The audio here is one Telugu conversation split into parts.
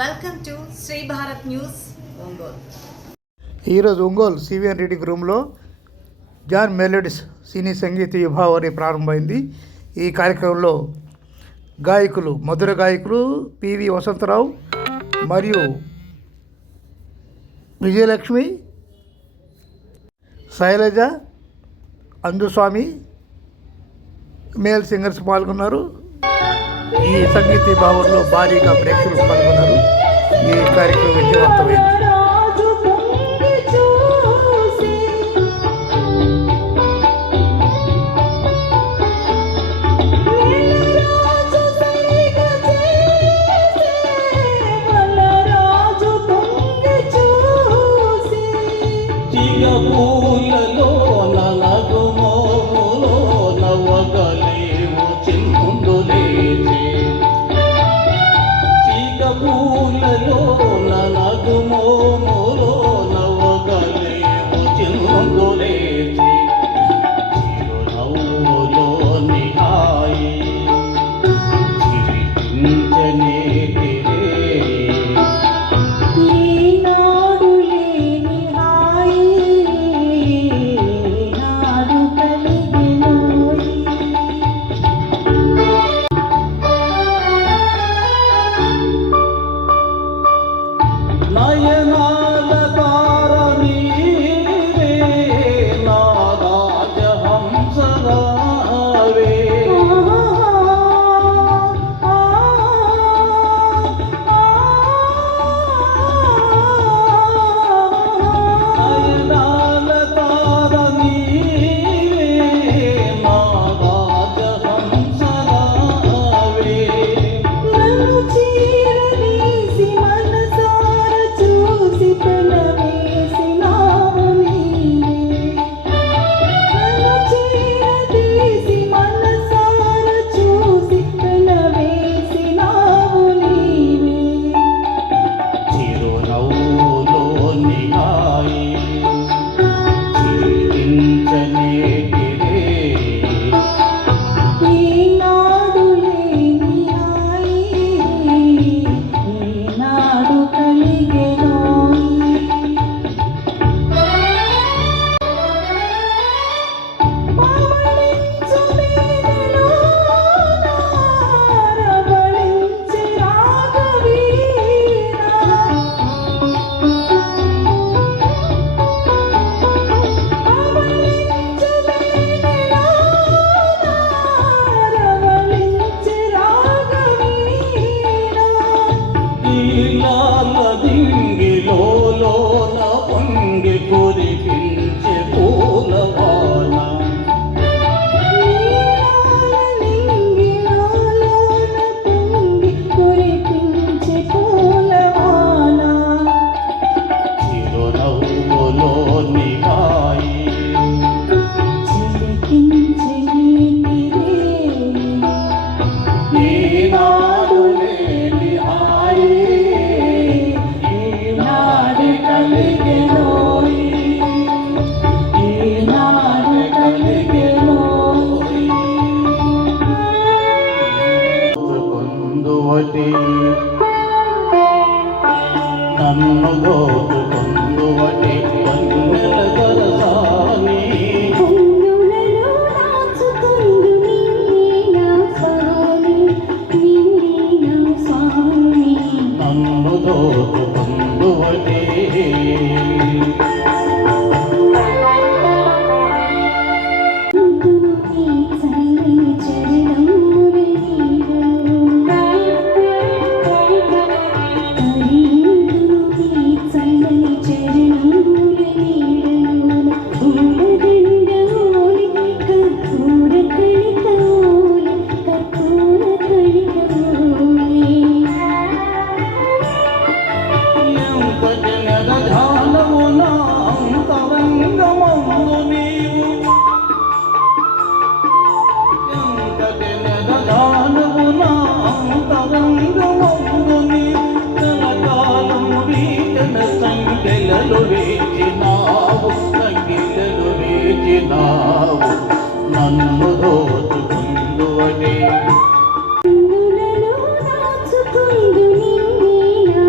Welcome to Shri Bharat news Ongole. ఈరోజు ఒంగోలు సివిఎన్ రీడింగ్ రూమ్లో జాన్ మెలోడీస్ సినీ సంగీత విభావరి ప్రారంభమైంది. ఈ కార్యక్రమంలో గాయకులు మధుర గాయకులు పివి వసంతరావు మరియు విజయలక్ష్మి, శైలజ, అంజుస్వామి మేల్ సింగర్స్ పాల్గొన్నారు. ఈ సంగీత విభావంలో భారీగా ప్రేక్షకులు పాల్గొన్నారు. ఈ కార్యక్రమం విజయవంతమైంది. నన్ను దోచుకొందువటి వన్నెల దరసాని కన్నులలో రాచుకొందు నిన్నే నా స్వామి నన్ను దోచుకొందువటి నన్ను దోచుకుందువటే కన్నులలో రాచుకొందు నిన్నే నా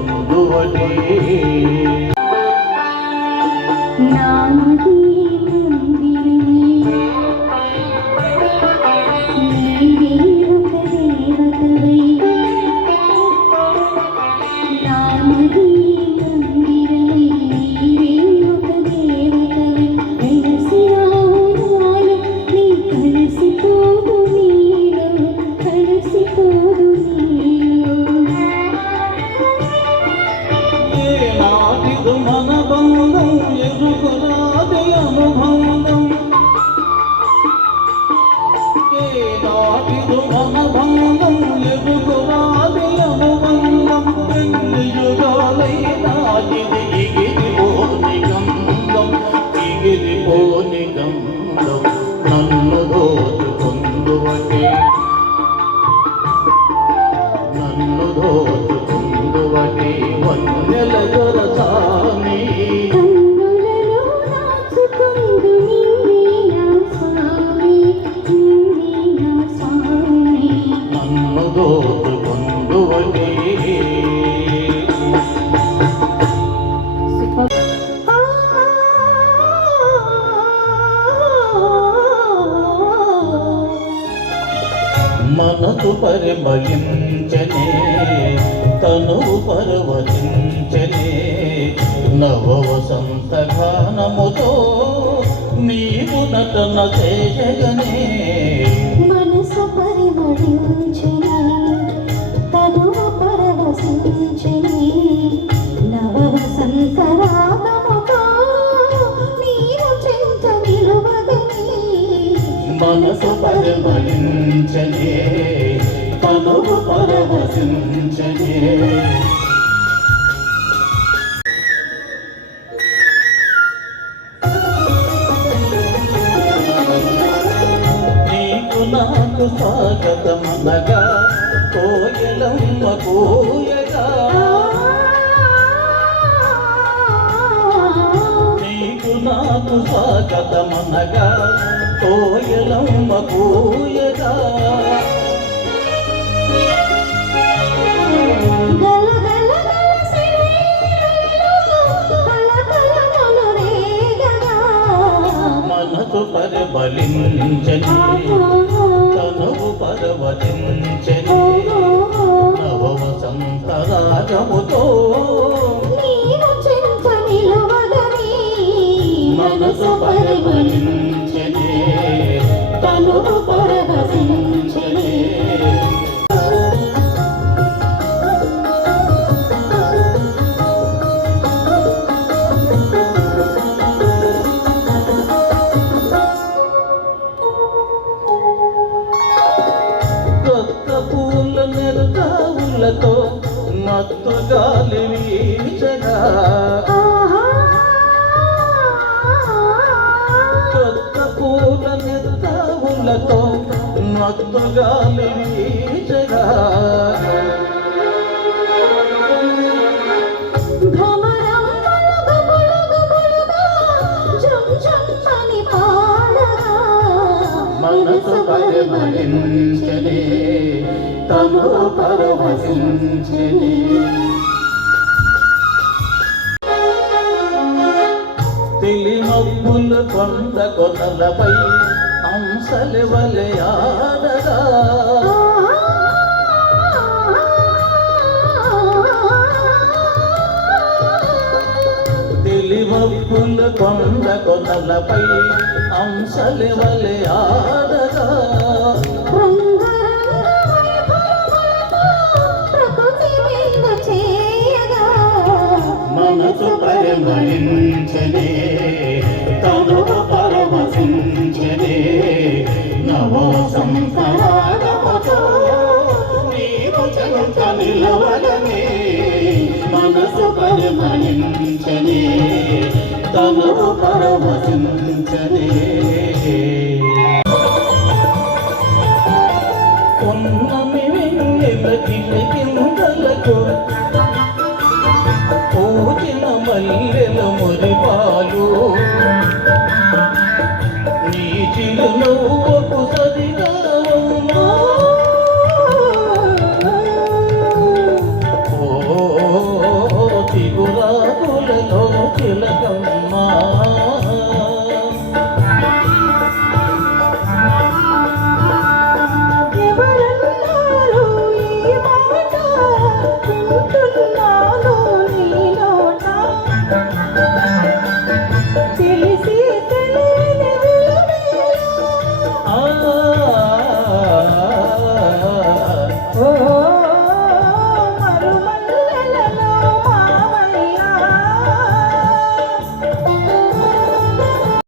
పొందువటే నామది మందిరమే నీవే ఒక దేవతవై నామది మందిరమే నీవే ఒక దేవతవై వెలసినావు నాలో నీ కలిసిపోదు నీలో కలిసిపోదు నీలో ఏనాటిదు మన బంధం ఎరుకురాది అనుబంధం ఏనాటిదు మన బంధం ఎరుకురాది అనుబంధం ఎన్ని యుగాలైనా ఇగిరిపోని గంధం ఇగిరిపోని గంధం నన్ను దోచుకుందువటే నన్ను దోచుకుందువటే వన్నెల దొరసాని కన్నులలో దాచుకుందు నిన్నే నా స్వామి నిన్నే నా స్వామి నన్ను దోచుకుందువటే మనసు పరిమళించనే తనువు పర్వతించనే నవ వసంత గానముతో నీవు నటన చేయగనే మనసు పరిమళించని తనువు పరవశించని నవ వసంత రాగముతో నీవు చెంత నిలువగని మనసు పరిమళించనే తనువు పరవశించనే నీకు నాకు స్వాగతమనగా కోయలమ్మ కోయగా నీకు నాకు స్వాగతమనగా కోయలమ్మ కోయగా గల గల గల సిరిలో గల గల మొలరేగగా మనసు పరిమళించని తనువు పర్వతించని నవ వసంత రాగముతో నీవు చెంత నిలువగని మనసు పరిమళించని తనువు పరవశించని కొత్త పూల నెరుతావులతో మత్తు గాలి వీచగా కొత్త పూల నెరుతావులతో మత్తు గాలి వీచగా భ్రమరంబలు గబులు గబులుగా జం జమ్మని పాడగా మనసు పరిమళించని తను పరవశించని తెలిమబ్బుల కొండ కొనలపై హంసలి వలె ఆడగా తెలిమబ్బుల కొండ కొనలపై హంసలి వలె ఆడగా మనసు పరిమళించనే తను పరవశించనే నవో సంసారముతో నీవు చెంత నిలవగనే మనసు పరిమళించనే తను పరవశించనే ఉన్నమి వెన్నెలకి కిందలకు పూజిన మల్లెల మురిపాలు నీ చిరునవ్వుకు సరిగా